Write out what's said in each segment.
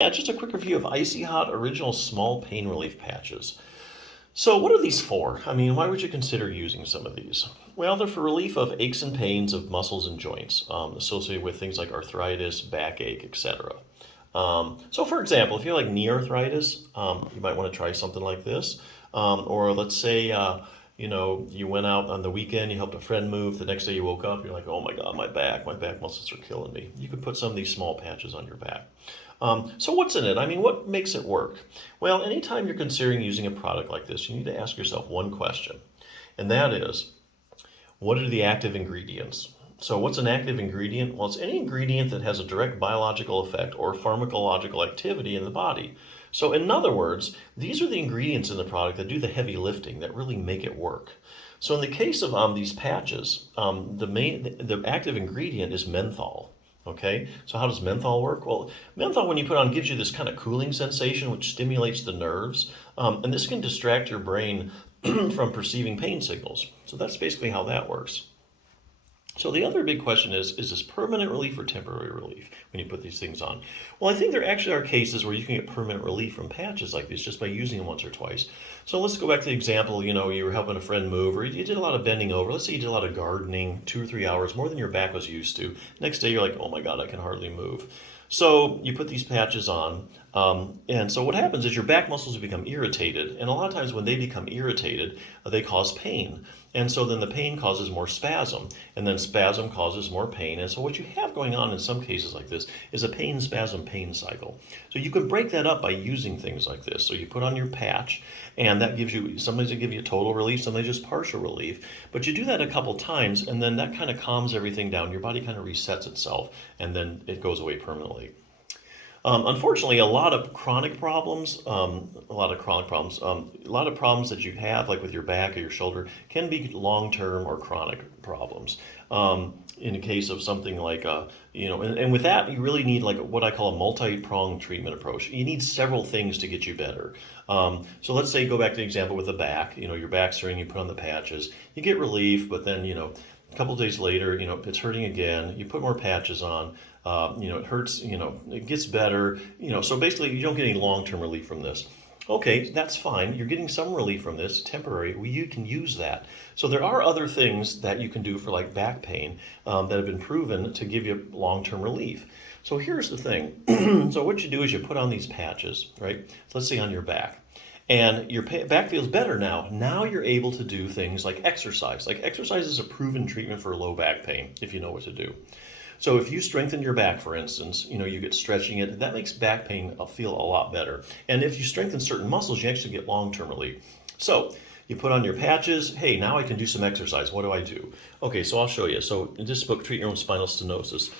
Yeah, just a quick review of Icy Hot Original Small Pain Relief Patches. So what are these for? I mean, why would you consider using some of these? Well, they're for relief of aches and pains of muscles and joints associated with things like arthritis, backache, etc. So for example, if you have like knee arthritis, you might want to try something like this. Or let's say, you went out on the weekend, you helped a friend move, the next day you woke up, you're like, oh my God, my back muscles are killing me. You could put some of these small patches on your back. So what's in it? I mean, what makes it work? Well, anytime you're considering using a product like this, you need to ask yourself one question, and that is, what are the active ingredients? So what's an active ingredient? Well, it's any ingredient that has a direct biological effect or pharmacological activity in the body. So in other words, these are the ingredients in the product that do the heavy lifting, that really make it work. So in the case of these patches, the active ingredient is menthol. Okay, so how does menthol work? Well, menthol, when you put on, gives you this kind of cooling sensation, which stimulates the nerves, and this can distract your brain from perceiving pain signals. So that's basically how that works. So the other big question is this permanent relief or temporary relief when you put these things on? Well, I think there actually are cases where you can get permanent relief from patches like these just by using them once or twice. So let's go back to the example, you were helping a friend move, or you did a lot of bending over. Let's say you did a lot of gardening, 2 or 3 hours, more than your back was used to. Next day you're like, oh my God, I can hardly move. So you put these patches on, and so what happens is your back muscles become irritated, and a lot of times when they become irritated, they cause pain. And so then the pain causes more spasm, and then spasm causes more pain. And so what you have going on in some cases like this is a pain, spasm, pain cycle. So you can break that up by using things like this. So you put on your patch, and that gives you, sometimes it gives you total relief, sometimes just partial relief. But you do that a couple times, and then that kind of calms everything down. Your body kind of resets itself, and then it goes away permanently. Unfortunately, a lot of chronic problems, a lot of problems that you have, like with your back or your shoulder, can be long-term or chronic problems. In the case of something like, and with that, you really need like what I call a multi-pronged treatment approach. You need several things to get you better. So let's say, go back to the example with the back. Your back's hurting, you put on the patches, you get relief, but then, a couple of days later, it's hurting again. You put more patches on. It hurts. It gets better. So basically, you don't get any long-term relief from this. Okay, that's fine. You're getting some relief from this, temporary. Well, you can use that. So there are other things that you can do for like back pain that have been proven to give you long-term relief. So here's the thing. So what you do is you put on these patches, right? Let's say on your back. And your back feels better now. Now you're able to do things like exercise. Like exercise is a proven treatment for low back pain, if you know what to do. So if you strengthen your back, for instance, you get stretching it, that makes back pain feel a lot better. And if you strengthen certain muscles, you actually get long-term relief. So you put on your patches. Hey, now I can do some exercise. What do I do? Okay, so I'll show you. So in this book, Treat Your Own Spinal Stenosis, is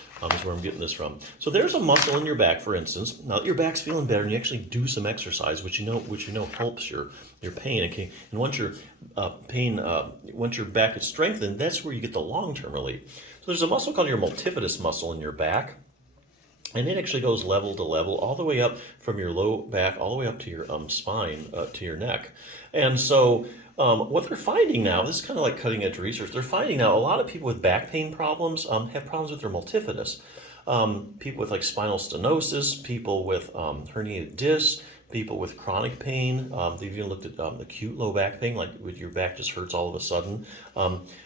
where I'm getting this from. So there's a muscle in your back, for instance. Now that your back's feeling better and you actually do some exercise, which helps your pain. Okay, and once your back is strengthened, that's where you get the long-term relief. So there's a muscle called your multifidus muscle in your back, and it actually goes level to level, all the way up from your low back, all the way up to your spine, to your neck. And so what they're finding now, this is kind of like cutting edge research, they're finding now a lot of people with back pain problems have problems with their multifidus. People with like spinal stenosis, people with herniated discs, people with chronic pain. They've even looked at acute low back pain, like with your back just hurts all of a sudden.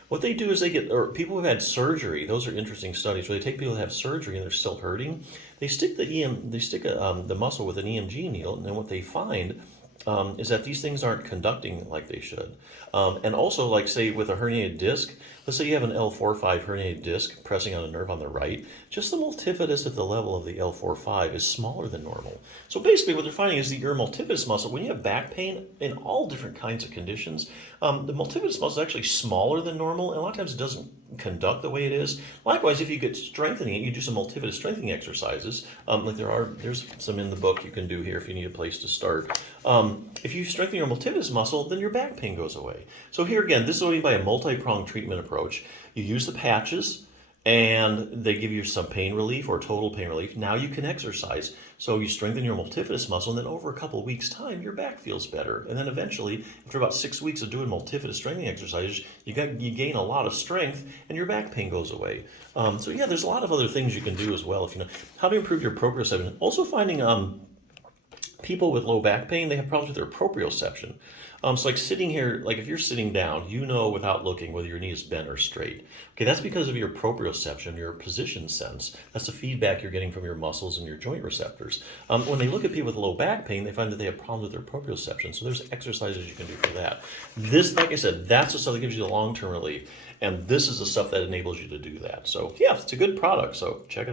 What they do is or people who've had surgery. Those are interesting studies where they take people that have surgery and they're still hurting. They stick the muscle with an EMG needle, and then what they find is that these things aren't conducting like they should. And also, like say with a herniated disc, let's say you have an L4-5 herniated disc pressing on a nerve on the right, just the multifidus at the level of the L4-5 is smaller than normal. So basically what they're finding is that your multifidus muscle, when you have back pain in all different kinds of conditions, the multifidus muscle is actually smaller than normal, and a lot of times it doesn't conduct the way it is. Likewise, if you get strengthening it, you do some multifidus strengthening exercises. There's some in the book you can do here if you need a place to start. If you strengthen your multifidus muscle, then your back pain goes away. So here again, this is what I mean by a multi-pronged treatment approach. You use the patches, and they give you some pain relief or total pain relief. Now you can exercise. So you strengthen your multifidus muscle, and then over a couple of weeks' time, your back feels better. And then eventually, after about 6 weeks of doing multifidus strengthening exercises, you gain a lot of strength, and your back pain goes away. So yeah, there's a lot of other things you can do as well if you know how to improve your proprioception. Also finding people with low back pain, they have problems with their proprioception. So like sitting here, like if you're sitting down, you know without looking whether your knee is bent or straight. Okay, that's because of your proprioception, your position sense. That's the feedback you're getting from your muscles and your joint receptors. When they look at people with low back pain, they find that they have problems with their proprioception. So there's exercises you can do for that. This, like I said, that's the stuff that gives you the long-term relief. And this is the stuff that enables you to do that. So yeah, it's a good product. So check it out.